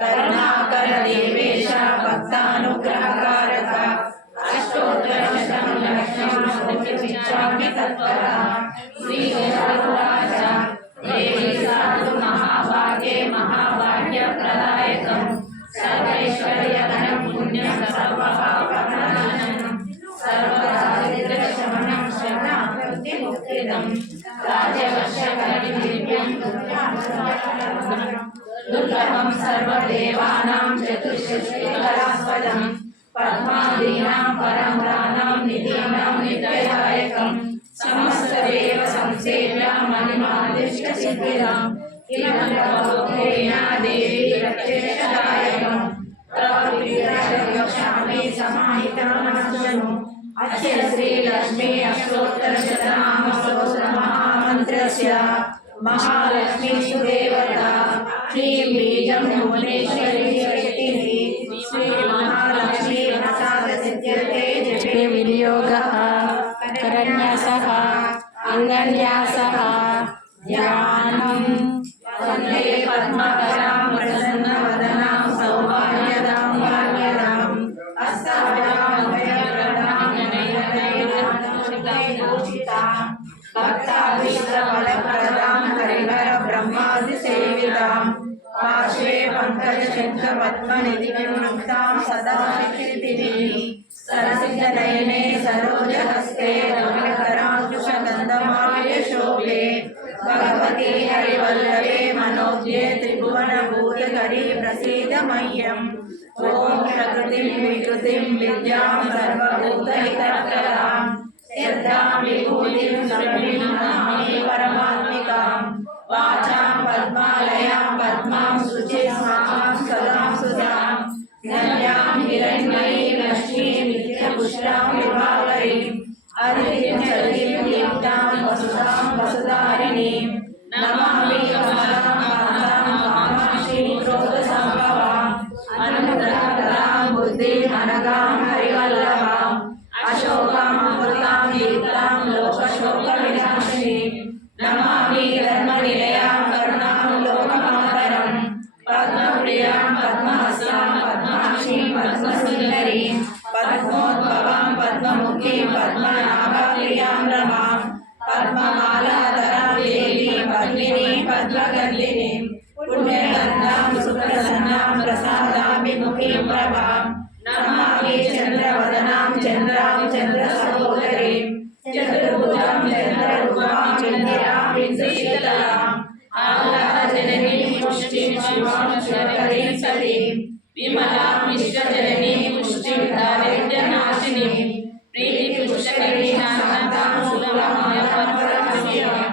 करुणाकर देवेश भक्तानुग्रहकारक अष्टोत्तरशतं लक्ष्मीं तत्परा श्रीगणेशवाच देवी साधु महाभागे महाभाग्यप्रदायकं सर्वैश्वर्यधनं पुण्यं सर्वपापनाशनं सर्वदारिद्र्यशमनं शमनमुक्तिदं राज्यवश्यकरिदिव्यं दुर्लभं सर्वदेवानां चतुष्षष्टिकलास्पदं पद्मादीनां परं दानं निधीनां नित्यदायकं समस्तदेव संसेव्यां मणिमादिष्टसिद्धिदां किमन्तभोगेन देवी रक्षेशदायकं प्रभुविरक्षामि समाहितमनस्सनु अस्य श्रीलक्ष्मी अष्टोत्तरशतनामस्तोत्रमहामन्त्रस्य महालक्ष्मी सुदेवता श्रीं बीजं भुवनेश्वरी शक्तिः श्री महालक्ष्मी प्रसादसिद्ध्यर्थे जपे विनियोगः करन्यासः अङ्गन्यासः ध्यानं वन्दे पद्मकरां प्रसन्नवदनां सौभाग्यदां भाग्यदां हस्ताभ्यामभयप्रदां जनैर्भूषितां भक्ताभीष्टफलप्रदां हरिहरब्रह्मादिसेवितां पार्श्वे पङ्कजशङ्खपद्मनिधिं सदा कीर्तिनीं सरसिद्धनयने सरोजहस्ते रमणकराङ्कुशगन्धमाल्यशोभे भगवती हरिवल्लभे मनोज्ञे त्रिभुवनभूतकरी प्रसीद मह्यम् ॐ प्रकृतिं विकृतिं विद्यां सर्वभूतहितकरां यद्धां विभूतिं शरणीं नमामि परमात्मिकां वाचां पद्मालयां पद्मां शुचिस्मां सदां सुधां नद्यां हिरण्मयीं लक्ष्मीं नित्यपुष्टां विभावरीं अदितिं चलिं युक्तां वसुधां वसुधारिणीं नमामि कमलां कान्तां कामाक्षीं क्रोधसम्भवाम् अनुग्रहकरां बुद्धिं अनगां हरिवल्लभाम् अशोकामृतां दीप्तां लोकशोकविनाशिनीं नमामि धर्मनिलयां करुणां लोकमातरं पद्मप्रियां पद्महस्तां पद्माक्षीं पद्मसुन्दरीं पद्मोद्भवां पद्ममुखीं पद्मनाभप्रियां रमां पद्ममालाधरां देवीं पद्मिनीं पद्मगन्धिनीं पुण्यगन्धां सुप्रसन्नां प्रसादाभिमुखीं प्रभां नमामि चन्द्रवदनां चन्द्रां चन्द्रसहोदरीं चतुर्भुजां चन्द्ररूपां चन्द्रां विंशतितलां आह्लादजननीं पुष्टिं शिवां शङ्करीं सतीं विमलां विश्वजननीं पुष्टिं दारिद्र्यनाशिनीं प्रीतिपुष्करीं शान्तां शुभमाय परमशिवां